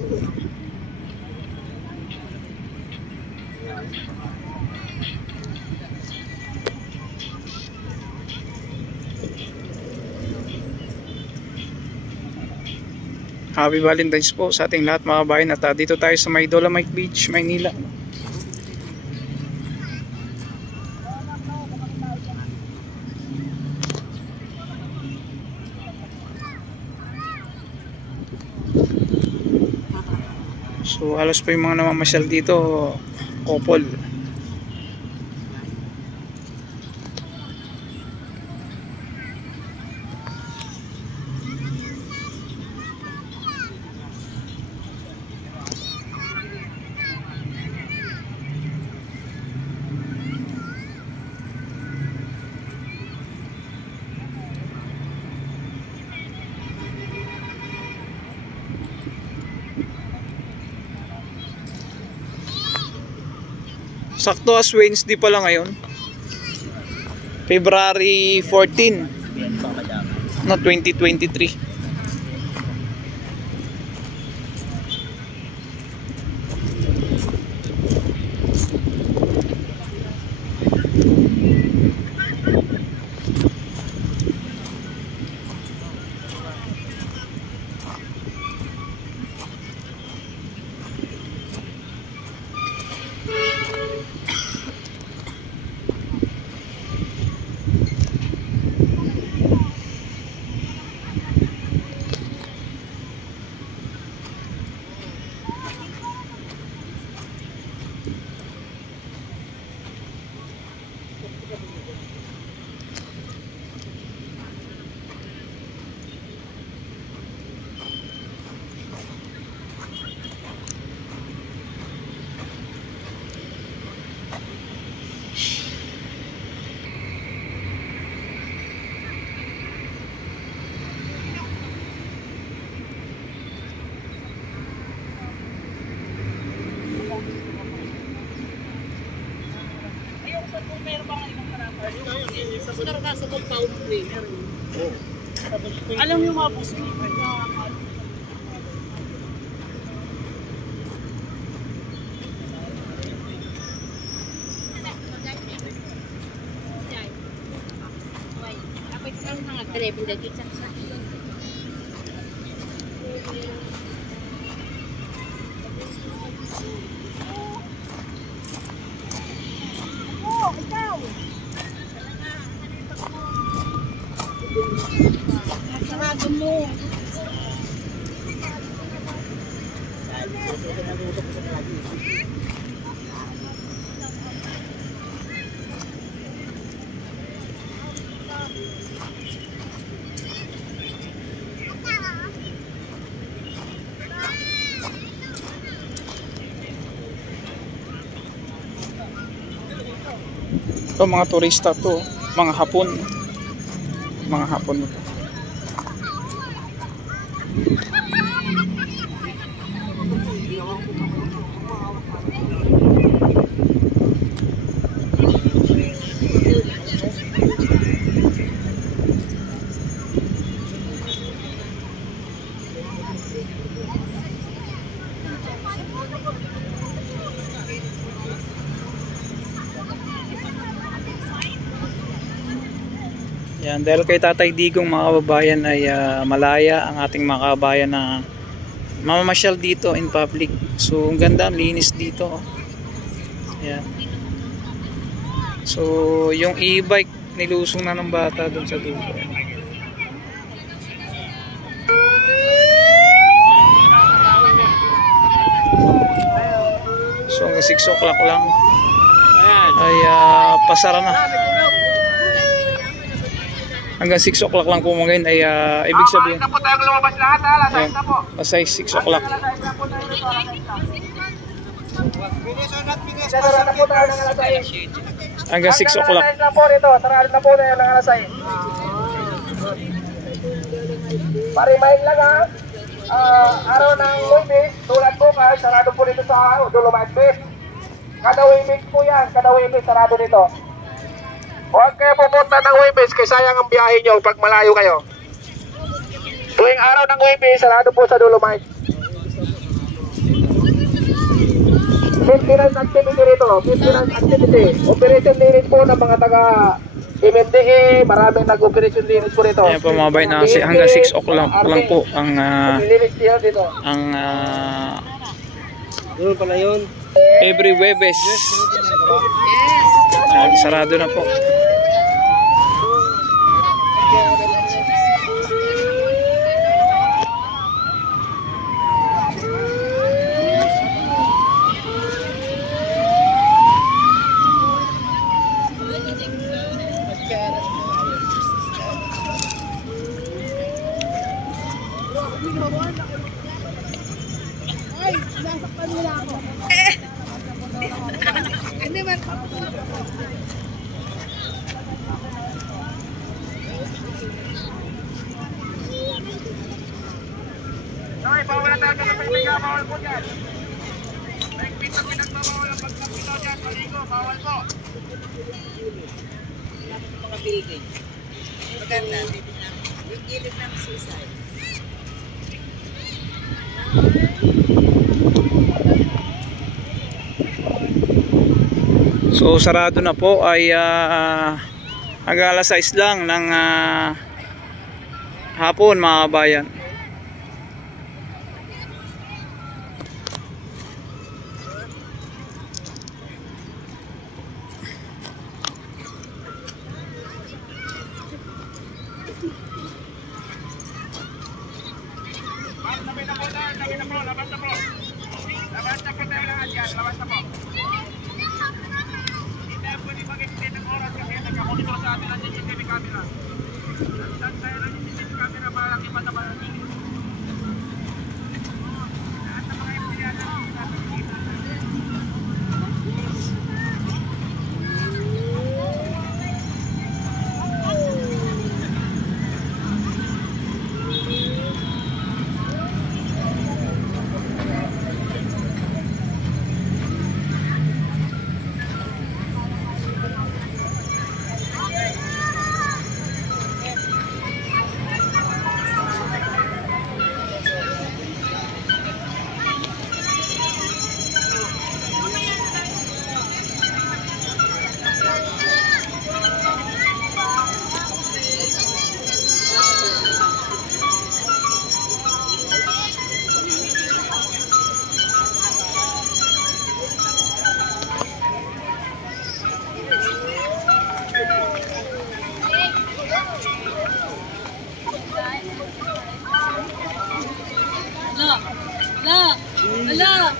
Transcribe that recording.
Happy Valentine's po sa ating lahat mga kabayan. At dito tayo sa may Dolomite Beach, Maynila. So halos po yung mga namamasyal dito, couple. Sakto as Wednesday pala ngayon, February 14 na 2023. Sa compound cleaner. Alam niyo mga boss, sarado mo. Ito mga turista to, mga Hapon. Mga Hapon ito. Yan, dahil kay Tatay Digong mga kababayan ay malaya ang ating mga kababayan na mamamasyal dito in public. So ang ganda, ang linis dito. Yan. So yung e-bike nilusong na ng bata doon sa dulo. So hanggang 6 o'clock lang ay pasara na. Hanggang 6 o'clock lang po mga ngayon ay ibig sabihin. Po tayong lumabas lahat, alas 6 na po. Alas 6 o'clock. Hanggang 6 o'clock. Sarado na po na yung alas 6. Parimahin lang ha. Araw ng Webis, tulad po kahit sarado po dito sa Dolomite Beach. Kada Webis po yan, kada Webis sarado dito. Huwag kayo pupunta ng Webis kasi sayang ang biyahe nyo pag malayo kayo. Tuwing araw ng Webis, sarado po sa Dolomite. maintenance activity rito. Maintenance activity. Operation linis po ng mga taga MMDA. Maraming nag-operation linis po rito. Ayan po mga bayan, hanggang 6 o'clock lang po ang Linis niya dito. Doon pala yun. every Webes. Sarado na po. Ay, nasaktan nila ako. Hindi man. Okay, bawal na tayo sa pagpiga, bawal po dyan. May pinagbawal ang pagpapitaw dyan, paligo, bawal po. Mga building. Maganda. Yung gilid ng suicide. So sarado na po ay hanggang alas 6 lang ng hapon mga kabayan. Labas na po tayo lahat yan, labas na po. Hindi na po ni mag-extend ng oras kasi nagkakulito sa atin ang CCTV camera. Nagtag tayo ng CCTV camera para iba na ba natin. Lahat ng mga empleyado nakikita. Ala! Ala!